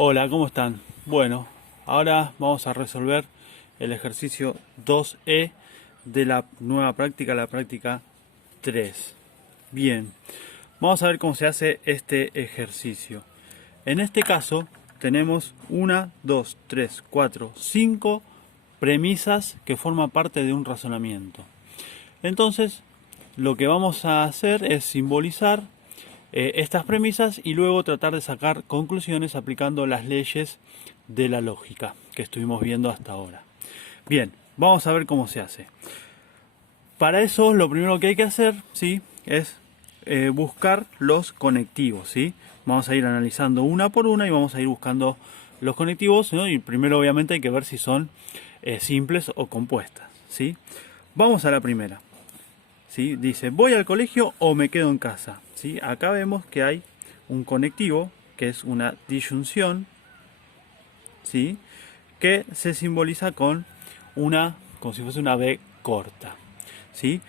Hola, ¿cómo están? Bueno, ahora vamos a resolver el ejercicio 2E de la nueva práctica, la práctica 3. Bien, vamos a ver cómo se hace este ejercicio. En este caso tenemos 1, 2, 3, 4, 5 premisas que forman parte de un razonamiento. Entonces, lo que vamos a hacer es simbolizar estas premisas y luego tratar de sacar conclusiones aplicando las leyes de la lógica que estuvimos viendo hasta ahora. Bien, vamos a ver cómo se hace. Para eso lo primero que hay que hacer, ¿sí?, es buscar los conectivos, ¿sí? Vamos a ir analizando una por una y vamos a ir buscando los conectivos, ¿no? Y primero obviamente hay que ver si son simples o compuestas, ¿sí? Vamos a la primera. ¿Sí? Dice, ¿voy al colegio o me quedo en casa? ¿Sí? Acá vemos que hay un conectivo, que es una disyunción, ¿sí?, que se simboliza con como si fuese una B corta, ¿sí?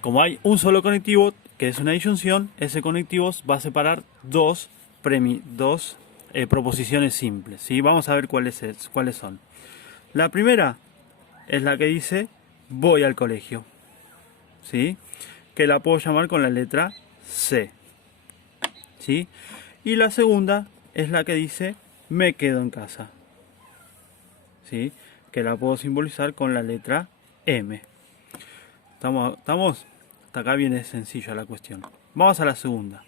Como hay un solo conectivo, que es una disyunción, ese conectivo va a separar dos proposiciones simples, ¿sí? Vamos a ver cuáles son. La primera es la que dice, voy al colegio, ¿sí?, que la puedo llamar con la letra C, ¿sí? Y la segunda es la que dice me quedo en casa, ¿sí?, que la puedo simbolizar con la letra M. ¿Estamos? Hasta acá viene sencilla la cuestión. Vamos a la segunda.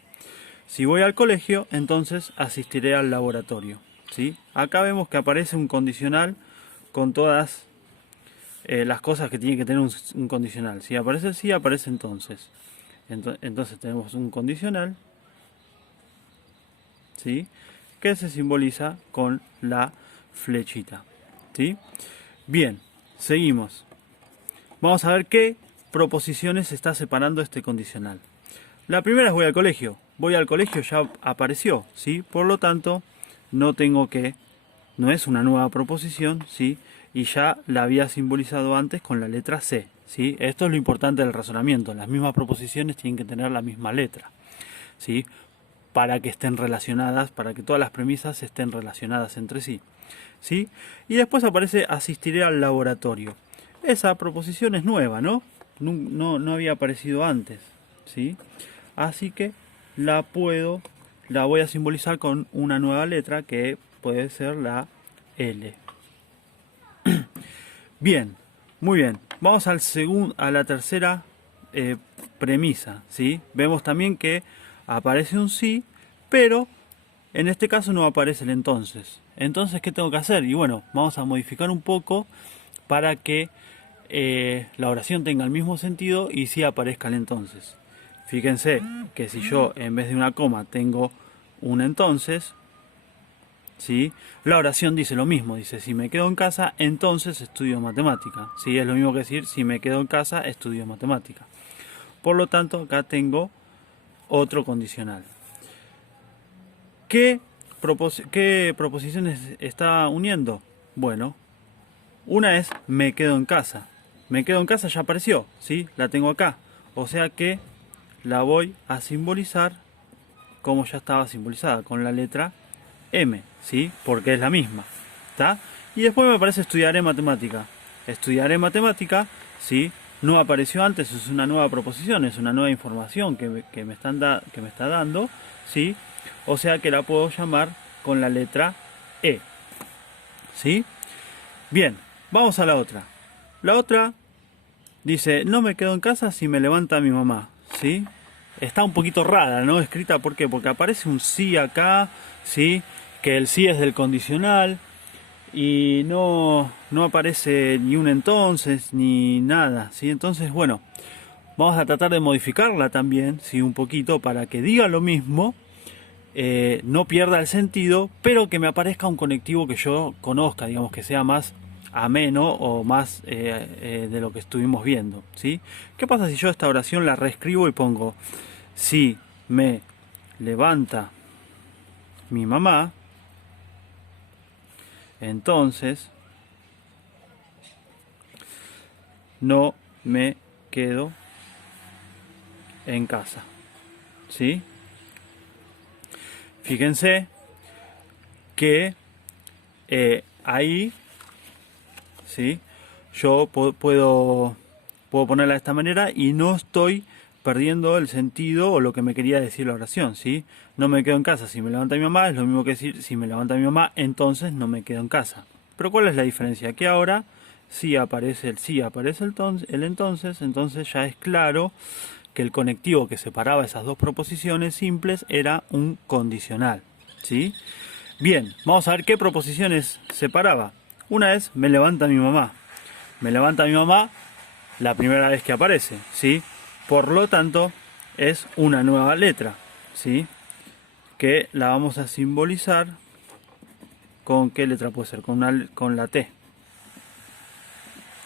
Si voy al colegio, entonces asistiré al laboratorio, ¿sí? Acá vemos que aparece un condicional con todas las cosas que tiene que tener un condicional. Si aparece el sí, aparece entonces. Entonces tenemos un condicional, ¿sí?, que se simboliza con la flechita, ¿sí? Bien, seguimos. Vamos a ver qué proposiciones está separando este condicional. La primera es voy al colegio. Voy al colegio ya apareció, ¿sí? Por lo tanto, no es una nueva proposición, ¿sí? Y ya la había simbolizado antes con la letra C, ¿sí? Esto es lo importante del razonamiento. Las mismas proposiciones tienen que tener la misma letra, ¿sí?, para que estén relacionadas, para que todas las premisas estén relacionadas entre sí, ¿sí? Y después aparece asistiré al laboratorio. Esa proposición es nueva, ¿no? No había aparecido antes, ¿sí? Así que la voy a simbolizar con una nueva letra que puede ser la L. Bien, muy bien. Vamos a la tercera premisa, ¿sí? Vemos también que aparece un sí, pero en este caso no aparece el entonces. Entonces, ¿qué tengo que hacer? Y bueno, vamos a modificar un poco para que la oración tenga el mismo sentido y sí aparezca el entonces. Fíjense que si yo en vez de una coma tengo un entonces, ¿sí?, la oración dice lo mismo, dice si me quedo en casa, entonces estudio matemática, ¿sí? Es lo mismo que decir si me quedo en casa, estudio matemática. Por lo tanto, acá tengo otro condicional. ¿Qué proposiciones está uniendo? Bueno, una es me quedo en casa. Me quedo en casa ya apareció, ¿sí? La tengo acá. O sea que la voy a simbolizar como ya estaba simbolizada, con la letra M, ¿sí? Porque es la misma, ¿está? Y después me aparece estudiaré matemática. Estudiaré matemática, ¿sí? No apareció antes, es una nueva proposición, es una nueva información que me está dando, ¿sí? O sea que la puedo llamar con la letra E, ¿sí? Bien, vamos a la otra. La otra dice, no me quedo en casa si me levanta mi mamá, ¿sí? Está un poquito rara, ¿no? Escrita, ¿por qué? Porque aparece un sí acá, ¿sí? Que el sí es del condicional y no aparece ni un entonces ni nada, ¿sí? Entonces, bueno, vamos a tratar de modificarla también, ¿sí? Un poquito para que diga lo mismo, no pierda el sentido, pero que me aparezca un conectivo que yo conozca, digamos, que sea más ameno o más de lo que estuvimos viendo, ¿sí? ¿Qué pasa si yo esta oración la reescribo y pongo si me levanta mi mamá, entonces no me quedo en casa, ¿sí? Fíjense que ahí, ¿sí? Yo puedo ponerla de esta manera y no estoy perdiendo el sentido o lo que me quería decir la oración, ¿sí? No me quedo en casa si me levanta mi mamá, es lo mismo que decir si me levanta mi mamá, entonces no me quedo en casa. Pero ¿cuál es la diferencia? Que ahora sí aparece el entonces ya es claro que el conectivo que separaba esas dos proposiciones simples era un condicional, ¿sí? Bien, vamos a ver qué proposiciones separaba. Una es me levanta mi mamá. Me levanta mi mamá la primera vez que aparece, ¿sí? Por lo tanto, es una nueva letra, ¿sí? Que la vamos a simbolizar con ¿qué letra puede ser? Con la T,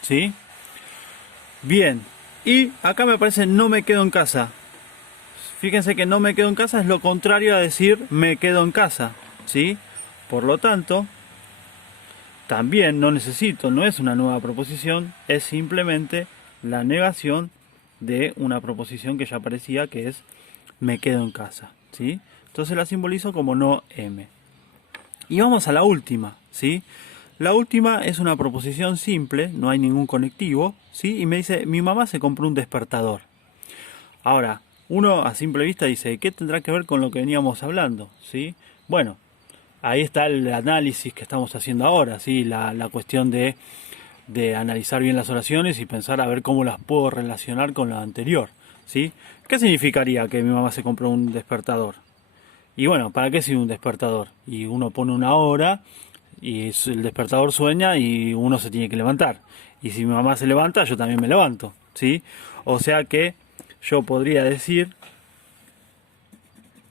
¿sí? Bien, y acá me aparece no me quedo en casa. Fíjense que no me quedo en casa es lo contrario a decir me quedo en casa, ¿sí? Por lo tanto, también no es una nueva proposición, es simplemente la negación de una proposición que ya aparecía, que es me quedo en casa, ¿sí? Entonces la simbolizo como no M. Y vamos a la última, ¿sí? La última es una proposición simple, no hay ningún conectivo, ¿sí? Y me dice, mi mamá se compró un despertador. Ahora, uno a simple vista dice, ¿qué tendrá que ver con lo que veníamos hablando? ¿Sí? Bueno, ahí está el análisis que estamos haciendo ahora, ¿sí? La cuestión de analizar bien las oraciones y pensar a ver cómo las puedo relacionar con la anterior, ¿sí? ¿Qué significaría que mi mamá se compró un despertador? Y bueno, ¿para qué sirve un despertador? Y uno pone una hora y el despertador sueña y uno se tiene que levantar. Y si mi mamá se levanta, yo también me levanto, ¿sí? O sea que yo podría decir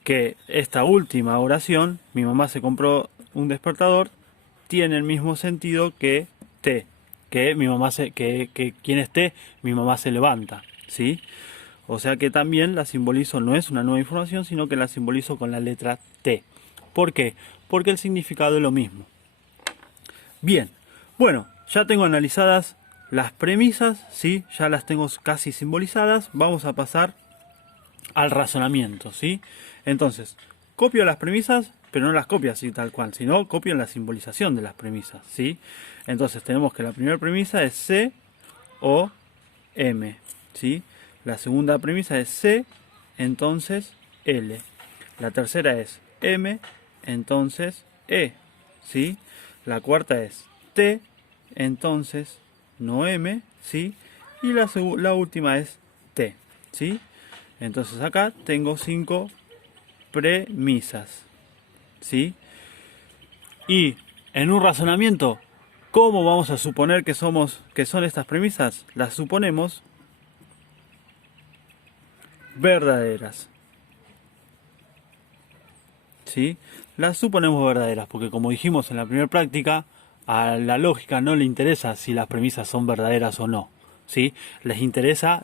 que esta última oración, mi mamá se compró un despertador, tiene el mismo sentido que T, que mi mamá que quien esté, mi mamá se levanta, ¿sí? O sea que también la simbolizo, no es una nueva información, sino que la simbolizo con la letra T. ¿Por qué? Porque el significado es lo mismo. Bien, bueno, ya tengo analizadas las premisas, ¿sí? Ya las tengo casi simbolizadas. Vamos a pasar al razonamiento, ¿sí? Entonces, copio las premisas, pero no las copio así tal cual, sino copio la simbolización de las premisas, ¿sí? Entonces tenemos que la primera premisa es C o M, ¿sí? La segunda premisa es C, entonces L. La tercera es M, entonces E, ¿sí? La cuarta es T, entonces no M, ¿sí? Y la última es T, ¿sí? Entonces acá tengo 5 premisas, ¿sí? Y en un razonamiento, ¿cómo vamos a suponer que son estas premisas? Las suponemos verdaderas, ¿sí? Las suponemos verdaderas porque, como dijimos en la primera práctica, a la lógica no le interesa si las premisas son verdaderas o no, ¿sí? Le interesa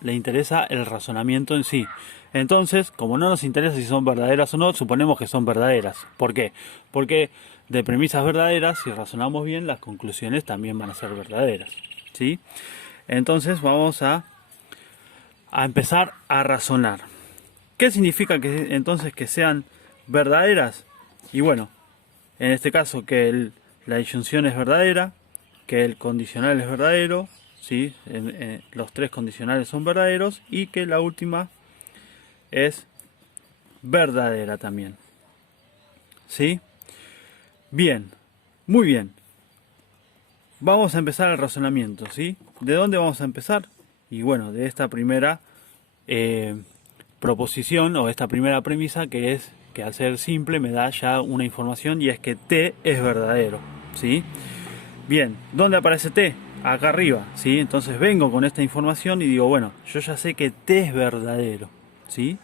el razonamiento en sí. Entonces, como no nos interesa si son verdaderas o no, suponemos que son verdaderas. ¿Por qué? Porque de premisas verdaderas, si razonamos bien, las conclusiones también van a ser verdaderas, ¿sí? Entonces vamos a empezar a razonar. ¿Qué significa que entonces que sean verdaderas? Y bueno, en este caso que la disyunción es verdadera, que el condicional es verdadero, ¿sí? Los tres condicionales son verdaderos y que la última es verdadera también, ¿sí? Bien, muy bien. Vamos a empezar el razonamiento, ¿sí? ¿De dónde vamos a empezar? Y bueno, de esta primera proposición o esta primera premisa, que es que al ser simple me da ya una información, y es que T es verdadero, ¿sí? Bien, ¿dónde aparece T? Acá arriba, ¿sí? Entonces vengo con esta información y digo, bueno, yo ya sé que T es verdadero, ¿sí?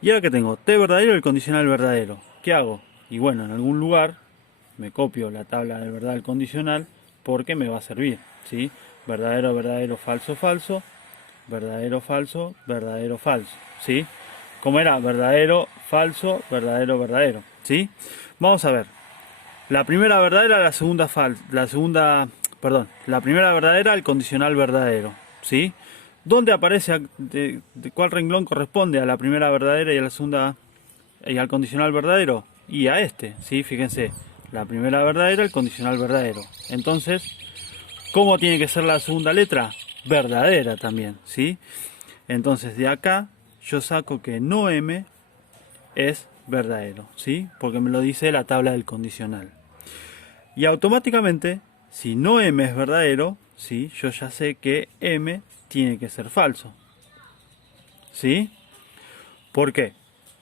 Y ahora que tengo T verdadero y el condicional verdadero, ¿qué hago? Y bueno, en algún lugar me copio la tabla de verdad del condicional porque me va a servir, ¿sí? Verdadero, verdadero, falso, falso, verdadero, falso, verdadero, falso, ¿sí? ¿Cómo era? Verdadero, falso, verdadero, verdadero, ¿sí? Vamos a ver. La primera verdadera, la primera verdadera, el condicional verdadero, ¿sí? ¿Dónde aparece, de cuál renglón corresponde a la primera verdadera y a la segunda y al condicional verdadero? Y a este, ¿sí? Fíjense, La primera verdadera, el condicional verdadero. Entonces, ¿cómo tiene que ser la segunda letra? Verdadera también, ¿sí? Entonces de acá yo saco que no M es verdadero, ¿sí? Porque me lo dice la tabla del condicional. Y automáticamente, si no M es verdadero, ¿sí? Yo ya sé que M tiene que ser falso, ¿sí? ¿Por qué?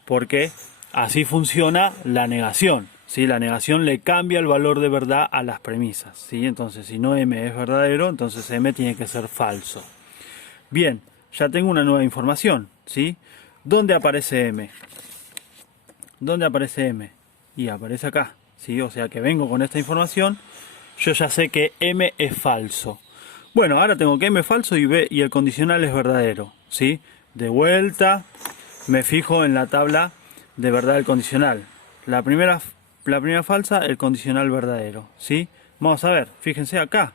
Porque así funciona la negación, ¿sí? La negación le cambia el valor de verdad a las premisas, ¿sí? Entonces, si no M es verdadero, entonces M tiene que ser falso. Bien, ya tengo una nueva información, ¿sí? ¿Dónde aparece M? ¿Dónde aparece M? Y aparece acá, ¿sí? O sea que vengo con esta información, yo ya sé que M es falso. Bueno, ahora tengo que M es falso y B y el condicional es verdadero, ¿sí? De vuelta me fijo en la tabla de verdad del condicional. La primera falsa, el condicional verdadero, ¿sí? Vamos a ver, fíjense acá.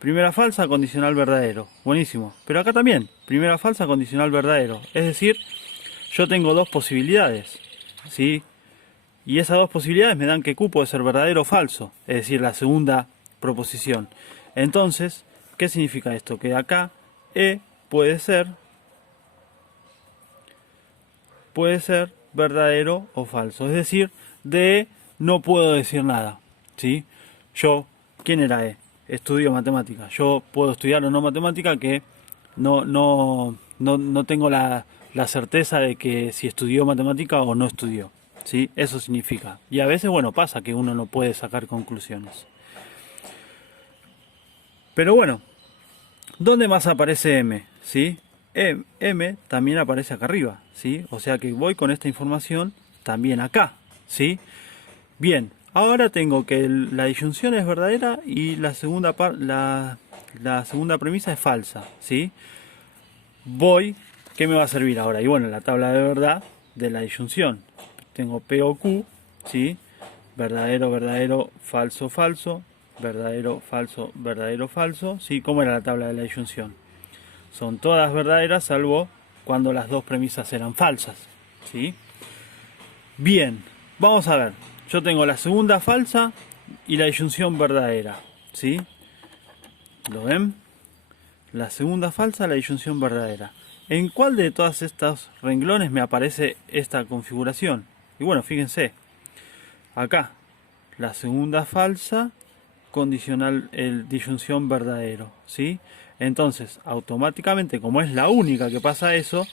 Primera falsa, condicional verdadero. Buenísimo. Pero acá también, primera falsa, condicional verdadero. Es decir, yo tengo dos posibilidades, ¿sí? Y esas dos posibilidades me dan que Q puede ser verdadero o falso. Es decir, la segunda proposición. Entonces, ¿qué significa esto? Que acá E puede ser verdadero o falso. Es decir, de E no puedo decir nada, ¿sí? Yo, ¿quién era E? Estudio matemática. Yo puedo estudiar o no matemática que no tengo la certeza de que si estudió matemática o no estudió, ¿sí? Eso significa. Y a veces, bueno, pasa que uno no puede sacar conclusiones. Pero bueno, ¿dónde más aparece M? ¿Sí? M también aparece acá arriba, ¿sí? O sea que voy con esta información también acá, ¿sí? Bien, ahora tengo que la disyunción es verdadera y la segunda premisa es falsa, ¿sí? ¿Qué me va a servir ahora? Y bueno, la tabla de verdad de la disyunción. Tengo P o Q, ¿sí? Verdadero, verdadero, falso, falso, verdadero, falso, ¿sí? ¿Cómo era la tabla de la disyunción? Son todas verdaderas salvo cuando las dos premisas eran falsas, ¿sí? Bien, vamos a ver. Yo tengo la segunda falsa y la disyunción verdadera, ¿sí? ¿Lo ven? La segunda falsa, la disyunción verdadera. ¿En cuál de todos estos renglones me aparece esta configuración? Y bueno, fíjense. Acá, la segunda falsa, condicional, disyunción verdadero, ¿sí? Entonces, automáticamente, como es la única que pasa eso,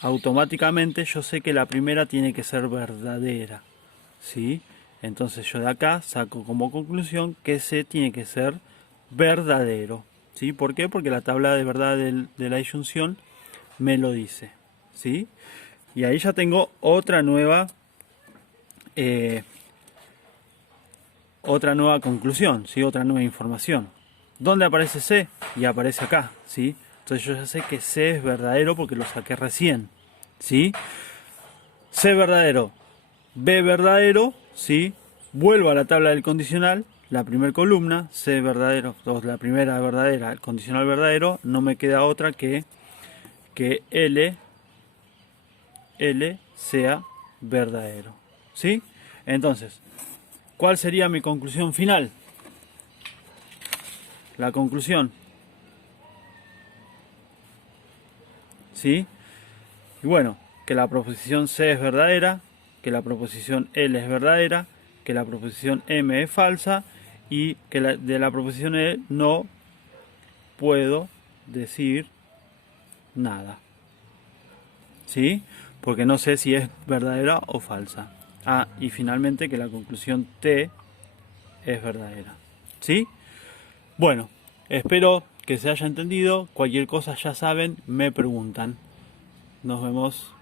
automáticamente yo sé que la primera tiene que ser verdadera, ¿sí? Entonces yo de acá saco como conclusión que C tiene que ser verdadero, ¿sí? ¿Por qué? Porque la tabla de verdad de la disyunción me lo dice, ¿sí? Y ahí ya tengo otra nueva conclusión, ¿sí? Otra nueva información. ¿Dónde aparece C? Y aparece acá, ¿sí? Entonces yo ya sé que C es verdadero porque lo saqué recién, ¿sí? C verdadero, B verdadero, ¿sí? Vuelvo a la tabla del condicional, la primera columna, C verdadero, la primera verdadera, el condicional verdadero, no me queda otra que L sea verdadero, ¿sí? Entonces, ¿cuál sería mi conclusión final? La conclusión, ¿sí? Y bueno, que la proposición C es verdadera, que la proposición L es verdadera, que la proposición M es falsa y que de la proposición E no puedo decir nada, ¿sí? Porque no sé si es verdadera o falsa. Ah, y finalmente que la conclusión T es verdadera, ¿sí? Bueno, espero que se haya entendido. Cualquier cosa ya saben, me preguntan. Nos vemos.